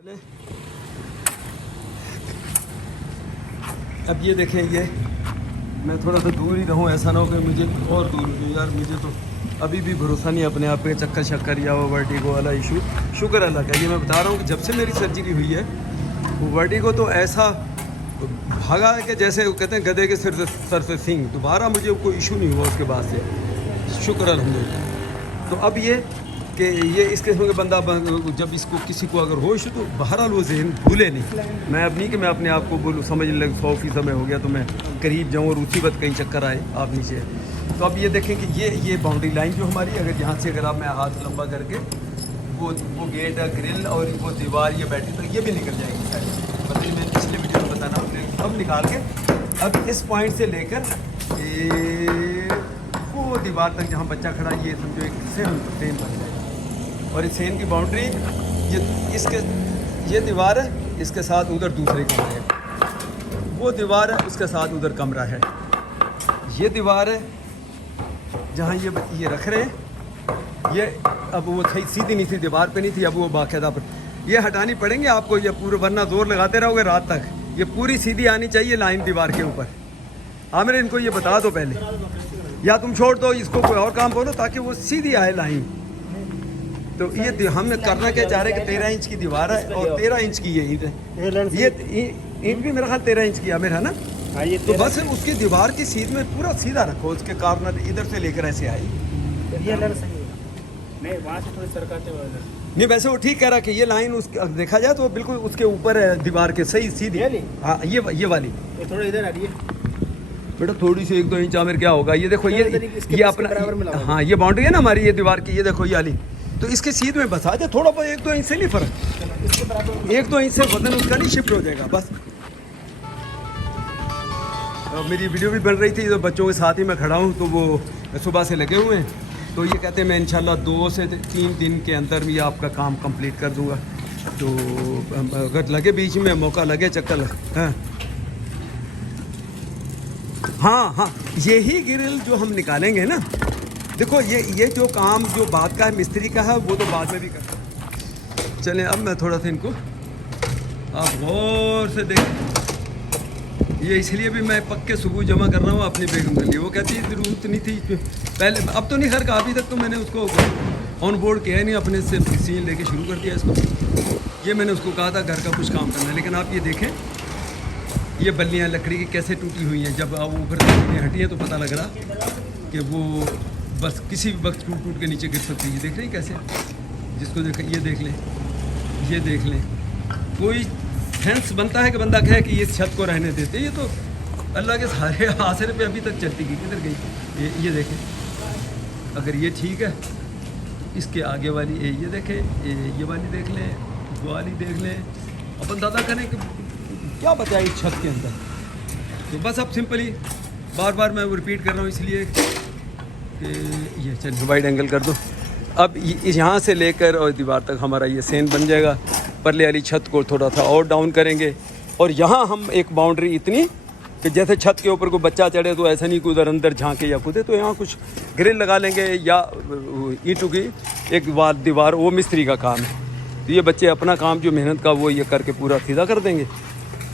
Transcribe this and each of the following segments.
अब ये देखें, ये मैं थोड़ा सा दूर ही रहूँ, ऐसा ना हो कि मुझे और दूर हो यार। मुझे तो अभी भी भरोसा नहीं अपने आप पे, चक्कर शक्कर या वो वर्टिगो वाला इशू। शुक्र अल्लाह का, ये मैं बता रहा हूँ कि जब से मेरी सर्जरी हुई है वो वर्टिगो तो ऐसा भागा है कि जैसे वो कहते हैं गधे के सर से सिंग। दोबारा मुझे कोई इशू नहीं हुआ उसके बाद से, शुक्र अल्हम्दुलिल्लाह। तो अब ये कि ये इस किस्म के बंदा जब इसको किसी को अगर होश तो बहरहाल वो जहन भूले नहीं। मैं अब नहीं कि मैं अपने आप को बोलूँ समझने लगे 100% में हो गया तो मैं करीब जाऊँ और उसी वक्त कहीं चक्कर आए आप नीचे। तो अब ये देखें कि ये बाउंड्री लाइन जो हमारी, अगर यहाँ से अगर आप मैं हाथ लंबा करके वो गेट ग्रिल और वो दीवार ये बैठी तो ये भी निकल जाएगी सारी। मतलब मैंने पिछले वीडियो में बताना अपने अब निकाल के अब इस पॉइंट से लेकर वो दीवार तक जहाँ बच्चा खड़ा, ये समझो एक सेम बन जाएगा। और इस सेन की बाउंड्री ये दीवार है, इसके साथ उधर दूसरे कमरे है, वो दीवार है उसके साथ उधर कमरा है, ये दीवार है जहाँ ये रख रहे हैं। ये अब वो थी सीधी नहीं थी, दीवार पे नहीं थी, अब वो बाकायदा पर ये हटानी पड़ेंगे आपको, ये पूरे, वरना जोर लगाते रहोगे रात तक। ये पूरी सीधी आनी चाहिए लाइन दीवार के ऊपर। आमिर इनको ये बता दो पहले, या तुम छोड़ दो इसको, कोई और काम बोलो ताकि वो सीधी आए लाइन। तो ये हमने करना क्या चाह रहे हैं कि 13 इंच की दीवार है और 13 इंच की ये ईंट है। ये ईंट भी मेरा ख्याल 13 इंच की आमिर है ना। तो बस उसकी दीवार की सीध में पूरा सीधा रखो, उसके कॉर्नर इधर से लेकर ऐसे आई। नहीं वहाँ से थोड़ी सरकाते हुए नहीं, वैसे वो ठीक कह रहा कि ये लाइन उस देखा जाए तो बिल्कुल उसके ऊपर है दीवार के, सही सीधी। हाँ ये वाली थोड़ा इधर आ रही है बेटा, थोड़ी सी 1-2 इंच आमिर क्या होगा। ये देखो ये अपना, हाँ ये बाउंड्री है ना हमारी, ये दीवार की, ये देखो ये वाली, तो इसके सीध में बसा दे थोड़ा बहुत, 1-2 इंच से नहीं फर्क, 1-2 इंच से वजन उसका नहीं शिफ्ट हो जाएगा बस। मेरी वीडियो भी बन रही थी तो बच्चों के साथ ही मैं खड़ा हूँ, तो वो सुबह से लगे हुए हैं। तो ये कहते हैं मैं इंशाल्लाह 2 से 3 दिन के अंदर भी आपका काम कंप्लीट कर दूंगा। तो अगर लगे बीच में मौका लगे चक्कर हाँ यही ग्रिल जो हम निकालेंगे ना, देखो ये जो काम जो बात का है मिस्त्री का है वो तो बाद में भी करते। चलें अब मैं थोड़ा सा इनको आप गौर से देखें। ये इसलिए भी मैं पक्के सुबह जमा कर रहा हूँ अपनी बेगम के लिए। वो कहती है ज़रूरत नहीं थी पहले, अब तो नहीं खैर का, अभी तक तो मैंने उसको ऑन बोर्ड किया ही नहीं, अपने से सीन लेके शुरू कर दिया इसको। ये मैंने उसको कहा था घर का कुछ काम करना है, लेकिन आप ये देखें ये बल्लियाँ लकड़ी की कैसे टूटी हुई हैं। जब आप ऊपर से हटी हैं तो पता लग रहा कि वो बस किसी भी वक्त टूट के नीचे गिर सकती है। देख रहे हैं कैसे, जिसको देखें ये देख लें, कोई सेंस बनता है कि बंदा कहे कि ये छत को रहने देते। ये तो अल्लाह के सारे आसरे पे अभी तक चलती गई, किधर गई। ये देखें, अगर ये ठीक है तो इसके आगे वाली ये देखें, ये वाली देख लें, वो वाली देख लें, अपन दादा करें कि क्या बताया इस छत के अंदर। तो बस अब सिंपली बार बार मैं वो रिपीट कर रहा हूँ इसलिए कि ये चलिए वाइड एंगल कर दो। अब यहाँ से लेकर और दीवार तक हमारा ये सेन बन जाएगा। परले वाली छत को थोड़ा सा और डाउन करेंगे, और यहाँ हम एक बाउंड्री इतनी कि जैसे छत के ऊपर कोई बच्चा चढ़े तो ऐसा नहीं कि उधर अंदर झांके या कूदे, तो यहाँ कुछ ग्रिल लगा लेंगे या ईंटों की एक दीवार, वो मिस्त्री का काम है। तो ये बच्चे अपना काम जो मेहनत का वो ये करके पूरा सीधा कर देंगे।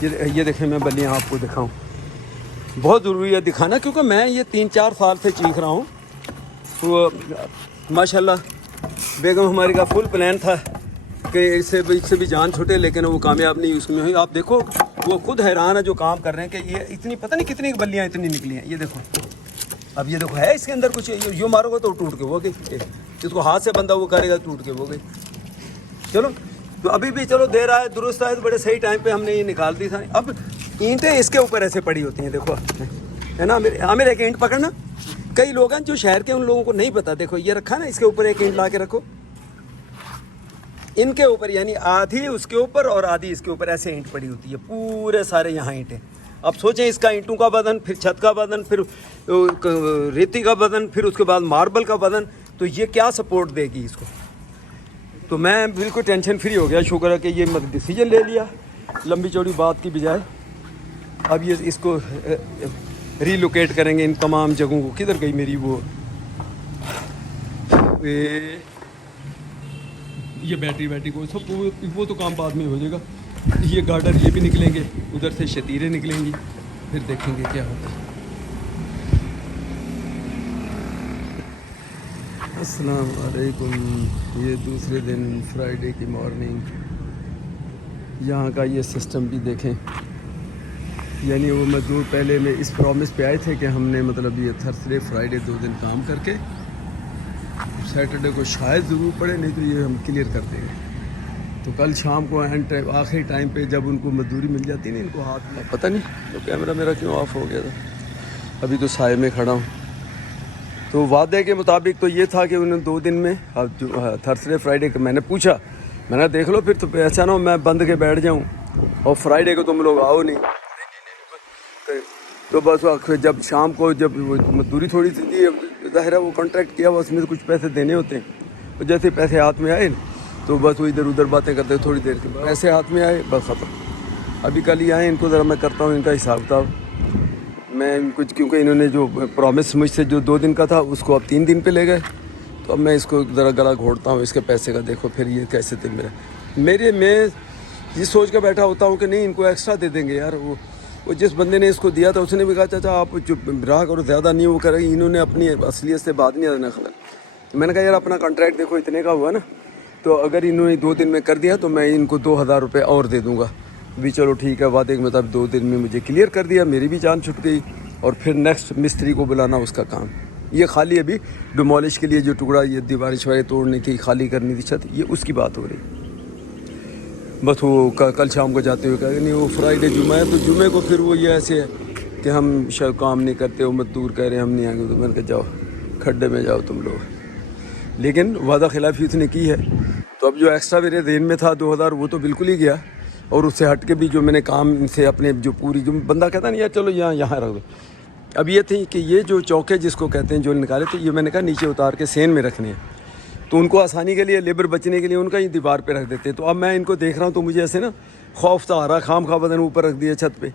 ये देखें, मैं बल्लियाँ आपको दिखाऊँ, बहुत ज़रूरी है दिखाना, क्योंकि मैं ये 3-4 साल से चीख रहा हूँ। तो माशाल्लाह बेगम हमारी का फुल प्लान था कि इससे भी जान छूटे, लेकिन वो कामयाब नहीं उसमें हुई। आप देखो वो खुद हैरान है जो काम कर रहे हैं कि ये इतनी पता नहीं कितनी बल्लियाँ इतनी निकली हैं। ये देखो, अब ये देखो है इसके अंदर कुछ, यूँ मारोगे तो टूट के वो गई, जिसको हाथ से बंदा वो करेगा टूट के वो गई। चलो तो अभी भी चलो देर आए दुरुस्त आए, तो बड़े सही टाइम पे हमने ये निकाल दी था। अब ईंटें इसके ऊपर ऐसे पड़ी होती हैं, देखो है ना। मेरे एक ईंट पकड़ना, कई लोग हैं जो शहर के, उन लोगों को नहीं पता। देखो ये रखा ना, इसके ऊपर एक ईंट ला के रखो, इनके ऊपर यानी आधी उसके ऊपर और आधी इसके ऊपर ऐसे ईंट पड़ी होती है, पूरे सारे यहाँ ईंटें। अब सोचें इसका ईंटों का वजन, फिर छत का वजन, फिर रेती का वजन, फिर उसके बाद मार्बल का वजन, तो ये क्या सपोर्ट देगी इसको। तो मैं बिल्कुल टेंशन फ्री हो गया, शुक्र है कि ये मतलब डिसीजन ले लिया लंबी चौड़ी बात की बजाय। अब ये इसको रीलोकेट करेंगे इन तमाम जगहों को। किधर गई मेरी वो ये बैटरी को सब वो तो काम बाद में हो जाएगा। ये गार्डर ये भी निकलेंगे, उधर से शतीरें निकलेंगी, फिर देखेंगे क्या होता है। अस्सलाम वालेकुम। ये दूसरे दिन फ्राइडे की मॉर्निंग, यहाँ का ये सिस्टम भी देखें। यानी वो मजदूर पहले में इस प्रॉमिस पे आए थे कि हमने मतलब ये थर्सडे फ्राइडे 2 दिन काम करके सैटरडे को शायद ज़रूर पड़े, नहीं तो ये हम क्लियर कर देंगे। तो कल शाम को आखिरी टाइम पे जब उनको मजदूरी मिल जाती नहीं, इनको हाथ में पता नहीं तो कैमरा मेरा क्यों ऑफ हो गया था। अभी तो साए में खड़ा हूँ। तो वादे के मुताबिक तो ये था कि उन्होंने 2 दिन में, अब जो थर्सडे फ्राइडे का मैंने पूछा, मैंने देख लो फिर तो ऐसा ना हो मैं बंद के बैठ जाऊँ और फ्राइडे को तुम लोग आओ नहीं। तो बस जब शाम को जब मजदूरी थोड़ी सी दी, ज़ाहिर है वो कॉन्ट्रैक्ट किया हुआ, उसमें तो कुछ पैसे देने होते हैं। तो जैसे पैसे हाथ में आए तो बस वो इधर उधर बातें करते, थोड़ी देर के पैसे हाथ में आए बस ख़त्म। अभी कल ही आए, इनको ज़रा मैं करता हूँ इनका हिसाब किताब। मैं कुछ क्योंकि इन्होंने जो प्रॉमिस मुझसे जो 2 दिन का था उसको अब 3 दिन पे ले गए, तो अब मैं इसको ज़रा गला घोटता हूँ इसके पैसे का। देखो फिर ये कैसे थे मैं ये सोच कर बैठा होता हूँ कि नहीं इनको एक्स्ट्रा दे देंगे यार। वो जिस बंदे ने इसको दिया था उसने भी कहा चाचा आप चुप रहा करो, ज़्यादा नहीं वो करेगी। इन्होंने अपनी असलियत से बात नहीं आना खबर। तो मैंने कहा यार अपना कॉन्ट्रैक्ट देखो इतने का हुआ ना, तो अगर इन्होंने 2 दिन में कर दिया तो मैं इनको 2000 रुपये और दे दूँगा भी। चलो ठीक है, वादे के मतलब 2 दिन में मुझे क्लियर कर दिया, मेरी भी जान छुट गई। और फिर नेक्स्ट मिस्त्री को बुलाना उसका काम। ये खाली अभी डिमोलिश के लिए जो टुकड़ा ये दीवार शिवारें तोड़ने की खाली करनी थी छत, ये उसकी बात हो रही। बस वो कल शाम को जाते हुए कहेंगे नहीं वो फ्राइडे जुमा है, तो जुमे को फिर वो ये ऐसे है कि हम शायद काम नहीं करते, वो मजदूर कह रहे हैं हम नहीं आएंगे। तो मैंने कहा जाओ खड्डे में जाओ तुम लोग। लेकिन वादा खिलाफी उसने की है, तो अब जो एक्स्ट्रा मेरे देन में था 2000 वो तो बिल्कुल ही गया। और उससे हट के भी जो मैंने काम से अपने जो पूरी जो बंदा कहता नहीं यार चलो यहाँ रख दो। अब ये थी कि ये जो चौके जिसको कहते हैं जो निकाले थे, ये मैंने कहा नीचे उतार के सेन में रखने हैं, तो उनको आसानी के लिए लेबर बचने के लिए उनका ही दीवार पे रख देते। तो अब मैं इनको देख रहा हूँ तो मुझे ऐसे ना खौफ सा आ रहा, खाम खा बदन ऊपर रख दिया छत पे।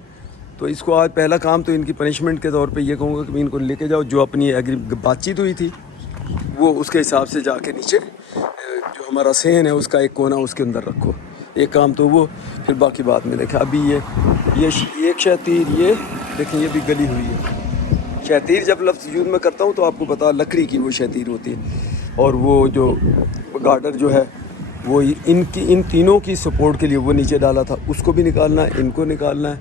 तो इसको आज पहला काम तो इनकी पनिशमेंट के तौर पे ये कहूँगा कि इनको लेके जाओ, जो अपनी बातचीत हुई थी वो उसके हिसाब से जाके नीचे जो हमारा सेन है उसका एक कोना उसके अंदर रखो। एक काम तो वो, फिर बाकी बात में देखें। अभी ये एक शतीर ये देखें ये भी गली हुई है। शतीर जब लफ्ज़ यूज़ में करता हूँ तो आपको पता लकड़ी की वो शतीर होती है। और वो जो गार्डर जो है वो इन तीनों की सपोर्ट के लिए वो नीचे डाला था, उसको भी निकालना है, इनको निकालना है।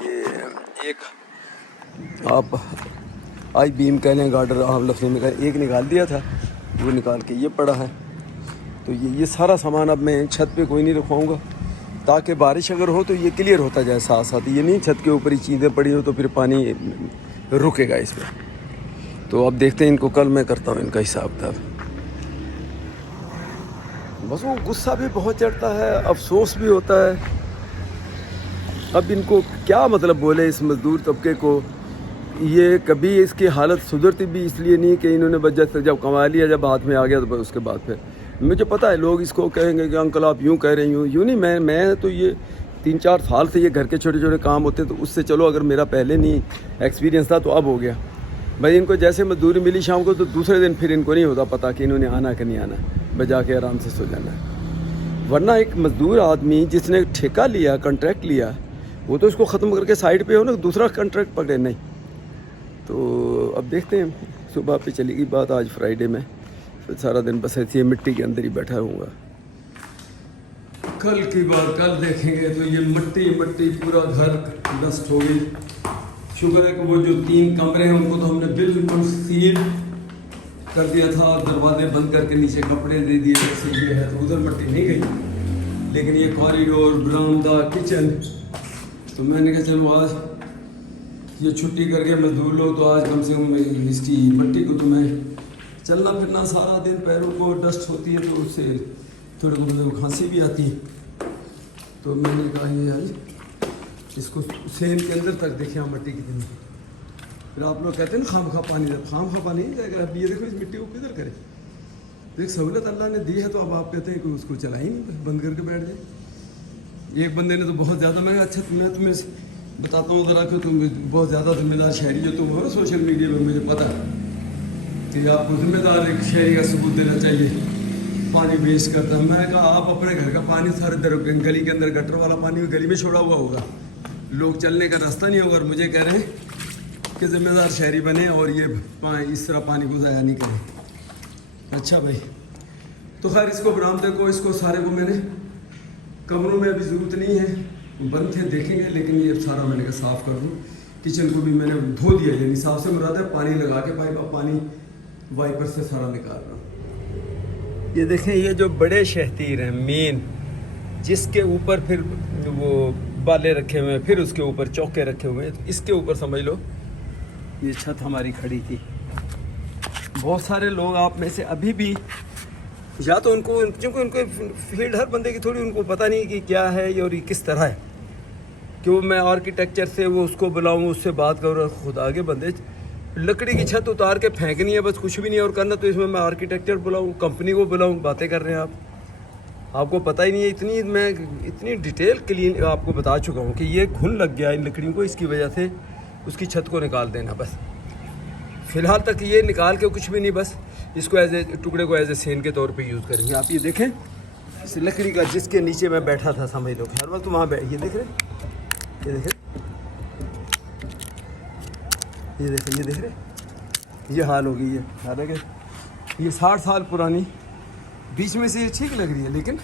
ये एक आप आई बीम कह लें, गार्डर आप लफ्ज़ में कहें, एक निकाल दिया था, वो निकाल के ये पड़ा है। तो ये सारा सामान अब मैं छत पे कोई नहीं रखवाऊँगा, ताकि बारिश अगर हो तो ये क्लियर होता जाए साथ साथ। ये नहीं छत के ऊपर ही चीज़ें पड़ी हो तो फिर पानी रुकेगा इस पर। तो अब देखते हैं इनको, कल मैं करता हूँ इनका हिसाब किताब। बस वो गुस्सा भी बहुत चढ़ता है, अफसोस भी होता है। अब इनको क्या मतलब बोले इस मज़दूर तबके को। ये कभी इसकी हालत सुधरती भी इसलिए नहीं कि इन्होंने वजह से जब कमा लिया, जब हाथ में आ गया तो उसके बाद फिर मुझे पता है लोग इसको कहेंगे कि अंकल आप यूँ कह रहे हैं, यूँ नहीं। मैं तो ये 3-4 साल से ये घर के छोटे छोटे काम होते तो उससे चलो अगर मेरा पहले नहीं एक्सपीरियंस था तो अब हो गया भाई। इनको जैसे मजदूरी मिली शाम को तो दूसरे दिन फिर इनको नहीं होता पता कि इन्होंने आना कि नहीं आना, बजा के आराम से सो जाना है। वरना एक मजदूर आदमी जिसने ठेका लिया, कॉन्ट्रैक्ट लिया, वो तो इसको ख़त्म करके साइड पे हो ना, दूसरा कॉन्ट्रैक्ट पकड़े नहीं। तो अब देखते हैं, सुबह पे चलेगी बात। आज फ्राइडे में फिर सारा दिन बस ऐसी मिट्टी के अंदर ही बैठा रहूँगा। कल की बात कल देखेंगे। तो ये मिट्टी पूरा घर डस्ट हो गई। शुक्र है कि वो जो 3 कमरे हैं उनको तो हमने बिल्कुल सील कर दिया था, दरवाजे बंद करके नीचे कपड़े दे दिए, जैसे ये है तो उधर मिट्टी नहीं गई। लेकिन ये कॉरिडोर, बरामदा, किचन, तो मैंने कहा चलो आज ये छुट्टी करके मजदूर लोग तो आज कम से कम इसकी मिट्टी को, तो मैं चलना फिरना सारा दिन पैरों को डस्ट होती है तो उससे थोड़ी बहुत खांसी भी आती है। तो मैंने कहा ये आज इसको सेन के अंदर तक देखे मिट्टी कितनी। फिर आप लोग कहते हैं ना खाम खा पानी नहीं जाएगा। अब ये देखो इस मिट्टी को किधर करे। तो एक सहूलत अल्लाह ने दी है, तो अब आप कहते हैं कि उसको चला ही नहीं, बंद करके बैठ जाए। एक बंदे ने तो बहुत ज़्यादा, मैं अच्छा मैं तुम्हें बताता हूँ ज़रा कि तुम बहुत ज़्यादा जिम्मेदार शहरी जो तुम हो सोशल मीडिया में, मुझे पता है कि आपको जिम्मेदार एक शहरी का सबूत देना चाहिए। पानी वेस्ट करता है। मैंने कहा आप अपने घर का पानी सारे गली के अंदर गटर वाला पानी गली में छोड़ा हुआ होगा, लोग चलने का रास्ता नहीं होगा, और मुझे कह रहे हैं कि ज़िम्मेदार शहरी बने और ये इस तरह पानी को ज़ाया नहीं करें। अच्छा भाई, तो खैर इसको बरामदे को, इसको सारे को मैंने, कमरों में अभी ज़रूरत नहीं है, बंद थे देखेंगे, लेकिन ये सारा मैंने कहा साफ़ कर दूँ। किचन को भी मैंने धो दिया, यानी साफ से मुराद है पानी लगा के पाइप, पानी वाइपर से सारा निकाल रहा हूँ। ये देखें, ये जो बड़े शहतीर हैं मेन, जिसके ऊपर फिर वो बाले रखे हुए हैं, फिर उसके ऊपर चौके रखे हुए हैं, तो इसके ऊपर समझ लो ये छत हमारी खड़ी थी। बहुत सारे लोग आप में से अभी भी, या तो उनको, क्योंकि उनको फील्ड, हर बंदे की थोड़ी उनको पता नहीं कि क्या है और ये किस तरह है, कि वो मैं आर्किटेक्चर से वो उसको बुलाऊँ, उससे बात करूँ, खुद आगे बंदे लकड़ी की छत उतार के फेंकनी है बस, कुछ भी नहीं और करना, तो इसमें मैं आर्किटेक्चर बुलाऊँ, कंपनी को बुलाऊँ, बातें कर रहे हैं आप, आपको पता ही नहीं है। इतनी मैं इतनी डिटेल क्लीन आपको बता चुका हूँ कि ये घुन लग गया इन लकड़ियों को, इसकी वजह से उसकी छत को निकाल देना बस। फ़िलहाल तक ये निकाल के कुछ भी नहीं, बस इसको एज ए टुकड़े को एज ए सेन के तौर पे यूज़ करेंगे। आप ये देखें, इस लकड़ी का जिसके नीचे मैं बैठा था, समझ लो हर वक्त वहाँ ये देख रहे, ये देखें, ये देखें, ये देख रहे, ये हाल हो गई है। हालांकि ये 60 साल पुरानी, बीच में से ये ठीक लग रही है, लेकिन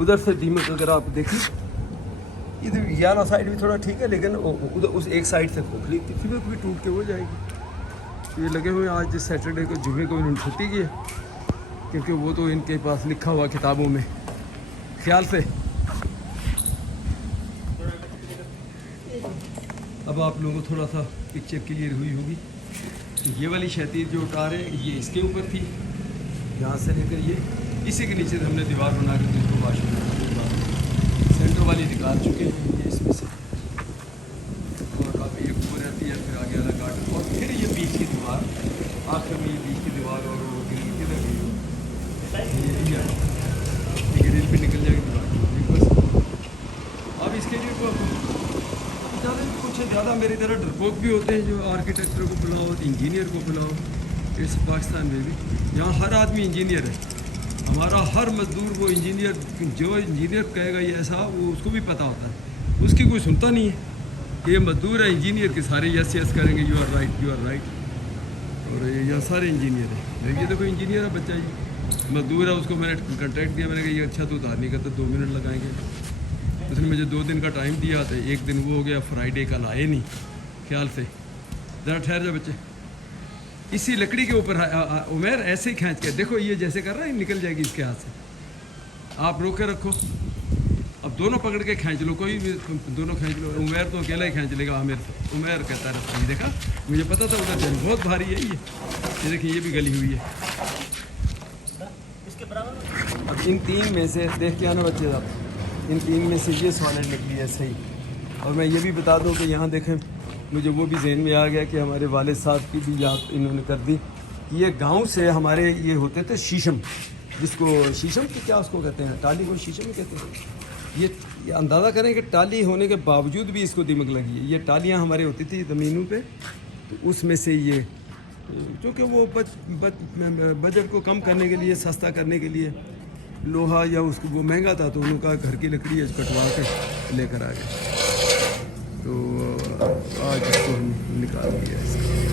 उधर से दीमक अगर आप देखें, इधर याना साइड भी थोड़ा ठीक है, लेकिन उधर उस एक साइड से खोखली किसी में भी टूट के हो जाएगी। ये लगे हुए, आज सैटरडे को, जुमे को इन्होंने छुट्टी की है, क्योंकि वो तो इनके पास लिखा हुआ किताबों में, ख्याल से। अब आप लोगों को थोड़ा सा पिक्चर क्लियर हुई होगी। तो ये वाली शतीर जो उतार है, ये इसके ऊपर थी, यहाँ से लेकर ये इसी के नीचे हमने दीवार बना के इसको वाशरूम सेंटर वाली निकाल चुके हैं, ये इसमें से, और अब ये ऊपर रहती है, फिर आगे वाला गार्डन, और फिर ये बीच की दीवार, आखिर में ये बीच की दीवार और वो ग्रिल की लगी हुई, ये ग्रिल पे निकल जाएगी दीवार बस। अब इसके लिए ज़्यादा मेरी तरह डरपोक भी होते हैं, जो आर्किटेक्चर को बुलाओ, इंजीनियर को बुलाओ। इस पाकिस्तान में भी यहाँ हर आदमी इंजीनियर है, हमारा हर मजदूर वो इंजीनियर, जो इंजीनियर कहेगा ये ऐसा, वो उसको भी पता होता है, उसकी कोई सुनता नहीं है कि ये मजदूर है, इंजीनियर के सारे यस यस करेंगे, you are right, you are right, और ये यहाँ सारे इंजीनियर है। ये देखो इंजीनियर है बच्चा, ये मजदूर है, उसको मैंने कॉन्ट्रैक्ट दिया, मैंने कहा ये अच्छा तो उतारने का, तो 2 मिनट लगाएंगे, उसने मुझे 2 दिन का टाइम दिया, तो 1 दिन वो हो गया, फ्राइडे कल आए नहीं, ख्याल से, ज़रा ठहर जा बच्चे। इसी लकड़ी के ऊपर उमर ऐसे ही खींच के देखो, ये जैसे कर रहा है निकल जाएगी इसके हाथ से, आप रोक के रखो, अब दोनों पकड़ के खींच लो, कोई भी दोनों खींच लो। उमर तो अकेला ही खींच लेगा, आमिर तो उमर कहता है, ये देखा, मुझे पता था उधर जन बहुत भारी है ये देखिए, ये भी गली हुई है। अब इन 3 में से देख के आना बच्चे साहब, इन 3 में से ये सॉलिड निकली है सही। और मैं ये भी बता दूं कि यहाँ देखें, मुझे वो भी जहन में आ गया कि हमारे वालिद साहब की भी याद इन्होंने कर दी कि ये गांव से हमारे ये होते थे शीशम, जिसको शीशम की क्या उसको कहते हैं, टाली को शीशम ही कहते हैं। ये अंदाज़ा करें कि टाली होने के बावजूद भी इसको दीमक लगी है। ये टालियाँ हमारे होती थी ज़मीनों पे, तो उसमें से ये, क्योंकि वो बजट को कम करने के लिए, सस्ता करने के लिए लोहा या उसको वो महंगा था, तो उन्होंने कहा घर की लकड़ी है, कटवा के लेकर आ गए, तो आज इसको हम निकाल दिया इसका।